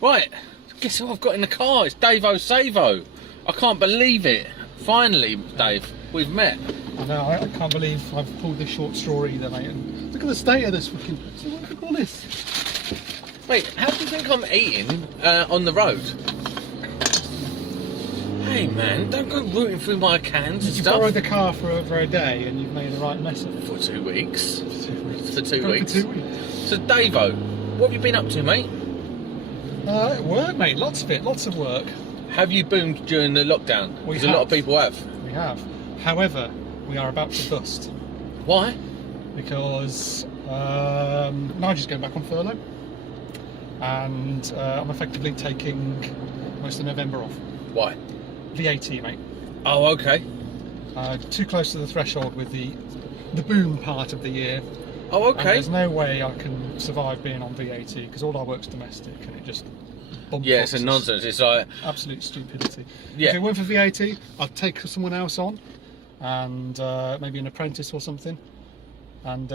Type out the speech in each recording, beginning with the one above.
Right, guess who I've got in the car? It's Davo Savo. I can't believe it. Finally, Dave, we've met. I know, I can't believe I've pulled this short straw either, mate. And look at the state of this fucking... So what do you call this? Mate, how do you think I'm eating on the road? Hey man, don't go rooting through my cans and You stuff. borrowed the car for over a day and you've made the right mess of it. For 2 weeks. For 2 weeks. For 2 weeks. For 2 weeks. So Davo, what have you been up to, mate? Work, mate. Lots of it. Lots of work. Have you boomed during the lockdown? Because a lot of people have. We have. However, we are about to bust. Why? Because Nigel's going back on furlough. And I'm effectively taking most of November off. Why? VAT, mate. Oh, okay. Too close to the threshold with the boom part of the year. Oh, And okay. there's no way I can survive being on VAT because all our work's domestic and it just bumps Yeah, up it's a to nonsense. It's like, absolute stupidity. Yeah. If it weren't for VAT, I'd take someone else on and maybe an apprentice or something and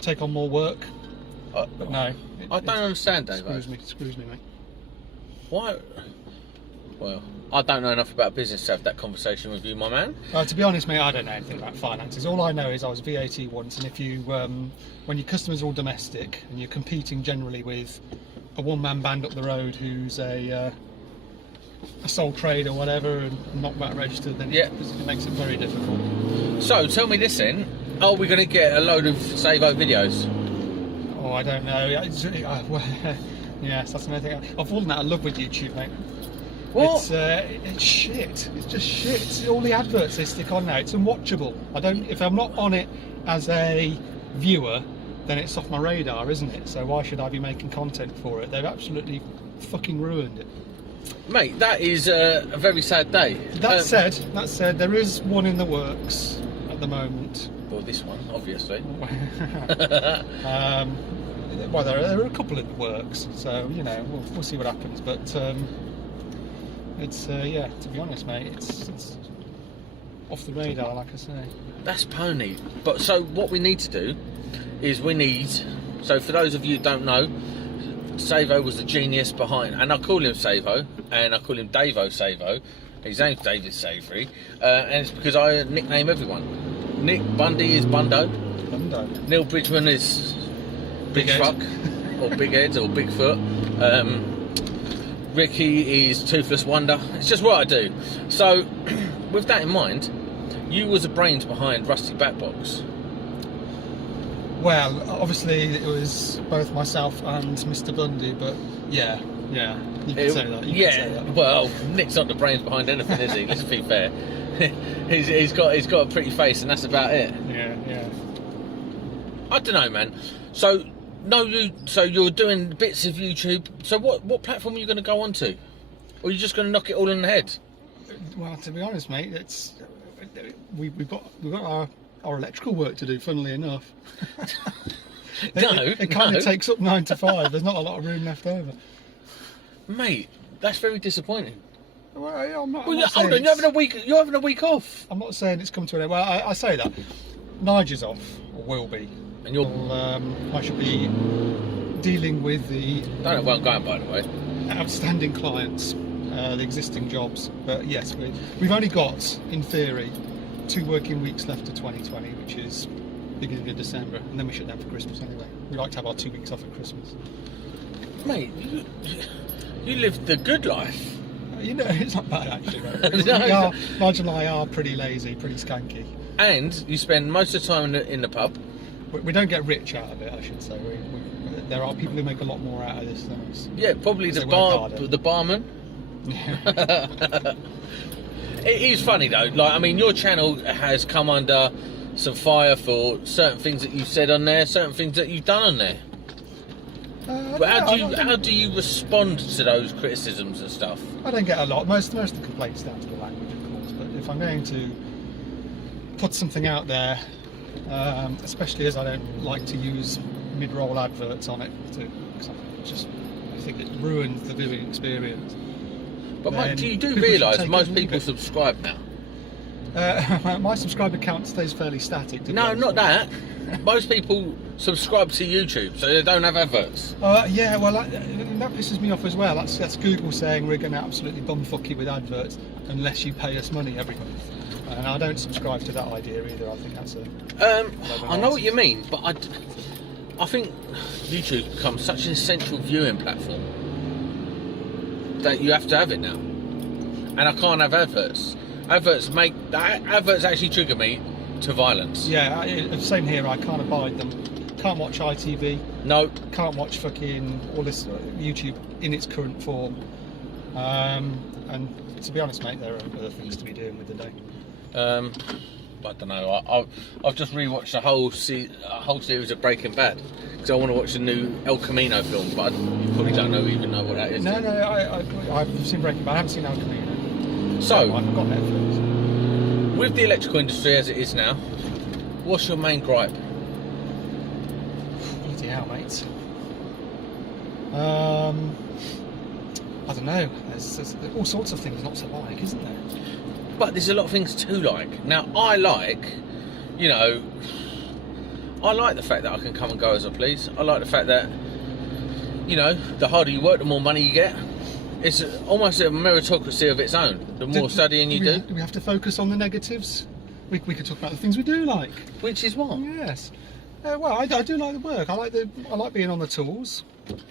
take on more work. But no. I don't understand, Dave. Screws me, mate. Why? Well, I don't know enough about business to have that conversation with you, my man. To be honest, mate, I don't know anything about finances. All I know is I was VAT once, and if you, when your customers are all domestic and you're competing generally with a one-man band up the road who's a sole trade or whatever and not VAT registered, then Yeah. it makes it very difficult. So, tell me this then. Are we going to get a load of Savo videos? Oh, I don't know. Yes, that's another thing. I've fallen out of love with YouTube, mate. What? It's shit. It's just shit. All the adverts they stick on now, it's unwatchable. If I'm not on it as a viewer, then it's off my radar, isn't it? So why should I be making content for it? They've absolutely fucking ruined it. Mate, that is a very sad day. That said, there is one in the works at the moment. Well, this one, obviously. Well, there are a couple in the works, so you know we'll see what happens. But it's yeah, to be honest, mate, it's off the radar, like I say. That's pony. But so what we need to do is so for those of you who don't know, Savo was the genius behind, and I call him Savo, and I call him Davo Savo. His name's David Savery, and it's because I nickname everyone. Nick Bundy is Bundo. Neil Bridgman is Big Truck, or Big Head, or Bigfoot. Ricky is Toothless Wonder. It's just what I do. So, with that in mind, you was the brains behind Rusty Backbox. Well, obviously it was both myself and Mr. Bundy, but yeah, you can say that. You can say that. Well, Nick's not the brains behind anything, is he? Let's be fair. he's got a pretty face, and that's about it. Yeah. I don't know, man. So you're doing bits of YouTube. So what platform are you going to go onto? Or are you just going to knock it all on the head? Well, to be honest, mate, we've got our electrical work to do. Funnily enough, it kind of takes up 9 to 5. There's not a lot of room left over, mate. That's very disappointing. Well, I'm not. Well, hold on. You're having a week off. I'm not saying it's come to an end. Well, I say that Nigel's off, or will be. And you're. I should be dealing with the. I don't know where I'm going, by the way. Outstanding clients, the existing jobs. But yes, we've only got, in theory, 2 working weeks left of 2020, which is beginning of December, and then we shut down for Christmas anyway. We like to have our 2 weeks off at Christmas. Mate, you lived the good life. You know, it's not bad actually. No. Nigel and I are pretty lazy, pretty skanky. And you spend most of the time in the pub. We don't get rich out of it, I should say. There are people who make a lot more out of this than us. Yeah, probably the barman. Yeah. It is funny though. Like, I mean, your channel has come under some fire for certain things that you've said on there, certain things that you've done on there. But how do you respond to those criticisms and stuff? I don't get a lot. Most of the complaints down to the language, of course. But if I'm going to put something out there, especially as I don't like to use mid-roll adverts on it, because I think it ruins the viewing experience. But mate, you do realise most people subscribe now? My subscriber count stays fairly static. to be No, honest not with you. that. Most people subscribe to YouTube, so they don't have adverts. Yeah, well, that pisses me off as well. That's Google saying we're going to absolutely bumfuck you with adverts unless you pay us money every month. And I don't subscribe to that idea either. I think that's I know what you mean, but I think YouTube becomes such an essential viewing platform that you have to have it now. And I can't have adverts. Adverts actually trigger me to violence. Yeah, same here. I can't abide them. Can't watch ITV. No. Can't watch fucking all this YouTube in its current form. And to be honest, mate, there are other things to be doing with the day. I don't know. I've just rewatched the whole series of Breaking Bad because I want to watch the new El Camino film, but you probably don't even know what that is. No, I've seen Breaking Bad. I haven't seen El Camino. So, I've got Netflix. With the electrical industry as it is now, what's your main gripe? Bloody hell, mate. I don't know. There's all sorts of things not to like, isn't there? But there's a lot of things to like. Now, I like the fact that I can come and go as I please. I like the fact that, the harder you work, the more money you get. It's almost a meritocracy of its own. The more studying you do. Do we have to focus on the negatives? We could talk about the things we do like. Which is what? Yes. Well, I do like the work. I like being on the tools.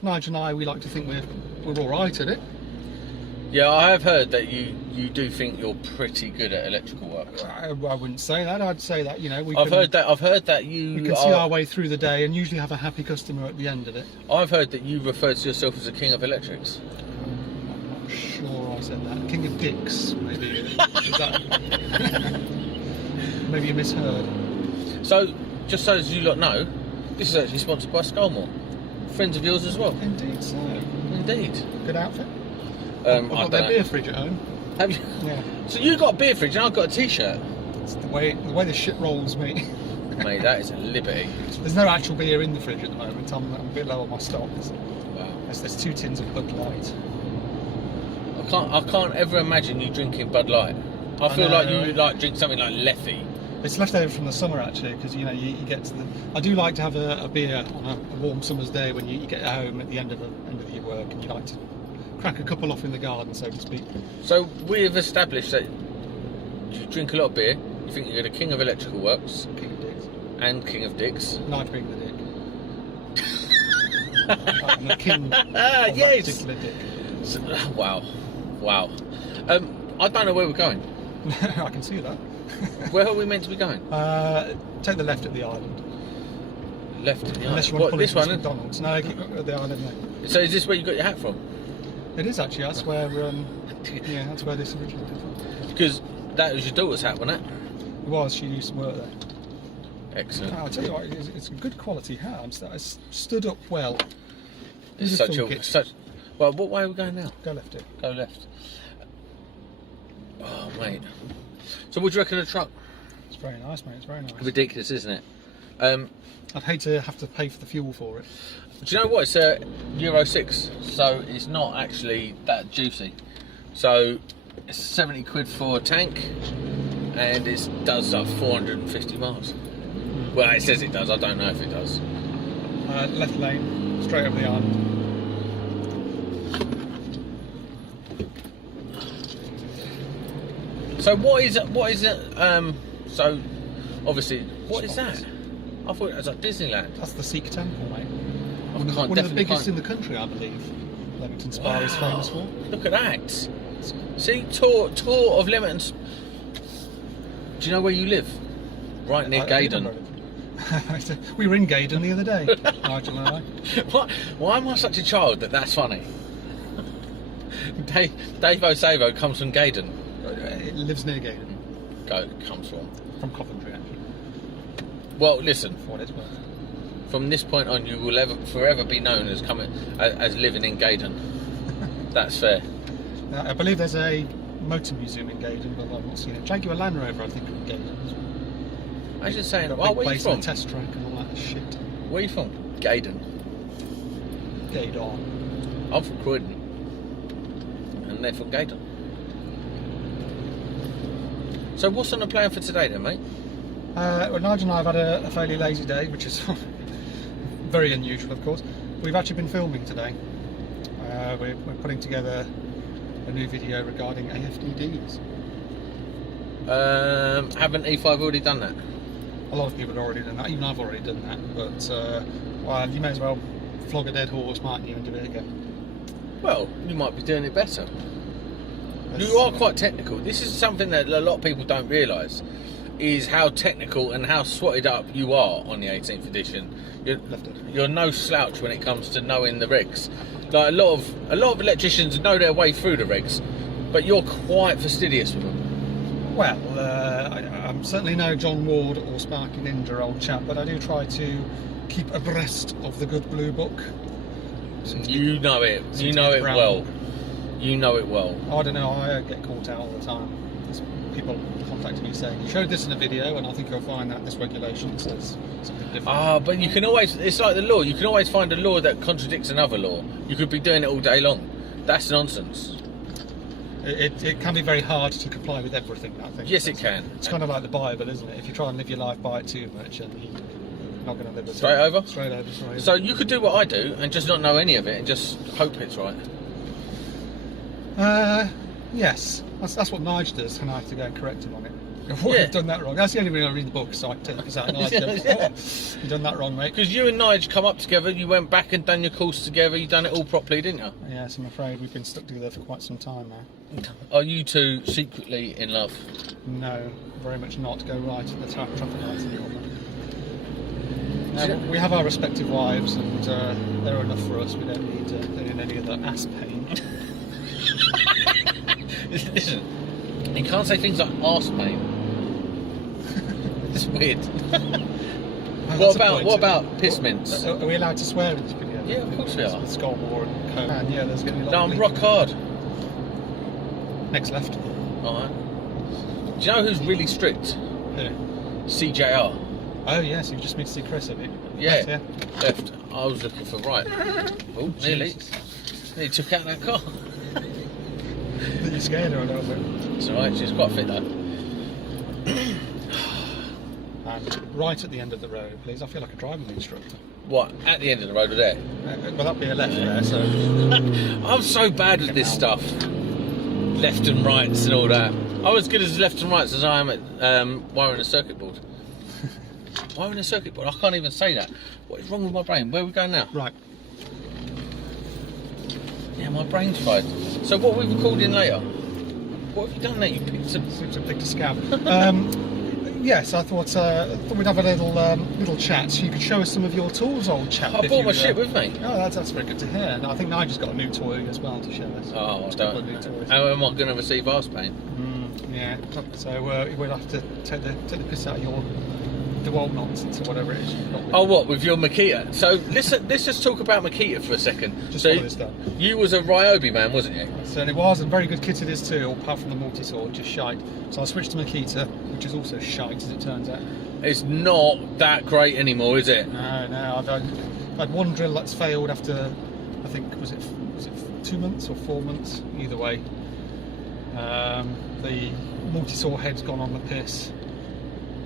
Nigel and I, we like to think we're all right at it. Yeah, I have heard that you do think you're pretty good at electrical work. I wouldn't say that. I'd say that I've heard that you. We can see our way through the day and usually have a happy customer at the end of it. I've heard that you refer to yourself as the king of electrics. I'm not sure I said that. King of dicks, maybe. Is that... Maybe you misheard. So, just so as you lot know, this is actually sponsored by Skullmore. Friends of yours as well. Indeed so. Indeed. Good outfit. I've got their beer fridge at home. Have you? Yeah. So you got a beer fridge and I've got a t-shirt. It's the way the shit rolls me. Mate, that is a liberty. There's no actual beer in the fridge at the moment. I'm a bit low on my stocks. Wow. There's 2 tins of Bud Light. I can't ever imagine you drinking Bud Light. I feel like you drink something like Leffy. It's left over from the summer actually, because you get to the. I do like to have a beer on a warm summer's day when you get home at the end of your work, and you like to crack a couple off in the garden, so to speak. So we have established that you drink a lot of beer. You think you're the king of electrical works. King of dicks. And king of dicks. Knife being the dick. I'm the king of yes. that particular dick. So, wow. I don't know where we're going. I can see that. Where are we meant to be going? Take the left at the island. Left at the Unless island. you want to pull this into one? McDonald's. No, keep at the island now. So is this where you got your hat from? It is actually. That's where. Yeah, that's where this originated from. Because that was your daughter's hat, wasn't it? It was. She used to work there. Excellent. I'll tell you what. It's a good quality hat. It's stood up well. It's such. Well, what way are we going now? Go left it. Go left. Oh, mate. So what do you reckon of the truck? It's very nice, mate. It's very nice. Ridiculous, isn't it? I'd hate to have to pay for the fuel for it. Do you know what? It's a Euro 6, so it's not actually that juicy. So it's 70 quid for a tank, and it does like 450 miles. Well, it says it does. I don't know if it does. Left lane, straight over the island. So what is it? So obviously, what is that? I thought it was like Disneyland. That's the Sikh temple, mate. One of the biggest in the country, I believe. Leamington Spa is famous for. Look at that. See, tour of Leamington. Do you know where you live? Right near Gaydon. We were in Gaydon the other day, Nigel and I. Why am I such a child that's funny? Dave O'Savo comes from Gaydon. It lives near Gaydon. Comes from Coventry, actually. Well, listen. For what it's worth. From this point on, you will forever be known as living in Gaydon. That's fair. Now, I believe there's a motor museum in Gaydon, but I've not seen it. Jaguar Land Rover, I think, in Gaydon as well. I was just saying, where are you from? Test track and all that shit. Where are you from? Gaydon. Gaydon. I'm from Croydon. And they're from Gaydon. So what's on the plan for today then, mate? Well, Nigel and I have had a fairly lazy day, which is very unusual, of course. We've actually been filming today. We're putting together a new video regarding AFDDs. Haven't E5 already done that? A lot of people have already done that, even I've already done that, but well, you may as well flog a dead horse, mightn't you, and do it again. Well, you might be doing it better. You are quite technical. This is something that a lot of people don't realise, is how technical and how swatted up you are on the 18th edition. You're no slouch when it comes to knowing the regs. Like a lot of electricians know their way through the regs, but you're quite fastidious with them. Well, I'm certainly no John Ward or Sparky Ninja old chap, but I do try to keep abreast of the good blue book. You know it. You know it well. You know it well. I don't know. I get caught out all the time. There's people contacting me saying, "You showed this in a video, and I think you'll find that this regulation says something different." Ah, but you can always. It's like the law. You can always find a law that contradicts another law. You could be doing it all day long. That's nonsense. It can be very hard to comply with everything, I think. Yes, it can. It's kind of like the Bible, isn't it? If you try and live your life by it too much, and you're not going to live it Straight over? Straight over. So you could do what I do and just not know any of it and just hope it's right. Yes. That's what Nigel does, and I have to go and correct him on it. You've done that wrong. That's the only reason I read the book, so I can take the piss out of Nigel. Yeah. You've done that wrong, mate. Because you and Nigel come up together, you went back and done your course together, you done it all properly, didn't you? Yes, I'm afraid we've been stuck together for quite some time now. Are you two secretly in love? No, very much not. Go right at the traffic lights in the corner. We have our respective wives, and they're enough for us. We don't need any other ass pain. Listen, you can't say things like arse pain. It's weird. What about piss mints? Are we allowed to swear in this video? Yeah, of course we are. With Skull War and Co. And yeah, there's going to be a lot No, I'm rock hard. Next left. Alright. Do you know who's really strict? Who? CJR. Oh yes, you've just been to see Chris, have you? Yeah. Left, Left. I was looking for right. Oh, nearly. Nearly took out that car. Are you scared her a little bit? It's alright, she's quite fit though. And right at the end of the road, please. I feel like a driving instructor. What? At the end of the road or there? Well, that'd be a left there, so... I'm so bad with this stuff. Left and rights and all that. I'm as good as left and rights as I am at wiring a circuit board. Wiring a circuit board? I can't even say that. What is wrong with my brain? Where are we going now? Right. Yeah, my brain's fried. So what are we recording later? What have you done there? You picked some... Seems a big scam. Yes, I thought we'd have a little chat. So you could show us some of your tools, old chap. I brought my shit with me. Oh, that's very good to hear. And I think Nigel's got a new toy as well to show us. Oh, I don't. How am I going to receive arse pain? Yeah. So we'll have to take the piss out of your DeWalt nonsense or whatever it is you've got with Oh, what, with your Makita? So let's just talk about Makita for a second. Just so follow this down. You was a Ryobi man, wasn't you? Certainly was, and very good kit it is too, apart from the multi-saw, just shite. So I switched to Makita, which is also shite as it turns out. It's not that great anymore, is it? No, I've had one drill that's failed after, I think, was it 2 months or 4 months? Either way. The multi-saw head's gone on the piss.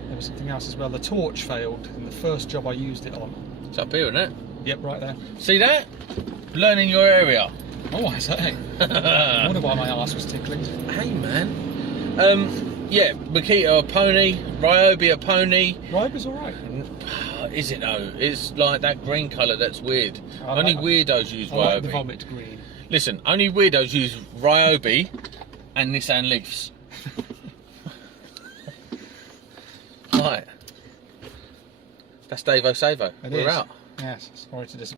There was something else as well. The torch failed in the first job I used it on. It's up here, isn't it? Yep, right there. See that? Learning your area. Oh, I say. I wonder why my arse was tickling. Hey, man. Yeah, Makita a pony, Ryobi a pony. Ryobi's alright. Is it though? It's like that green colour that's weird. Only weirdos use Ryobi. I like the vomit green. Listen, only weirdos use Ryobi and Nissan Leafs. Right. That's Davo Savo. We're out. Yes, sorry to disappoint.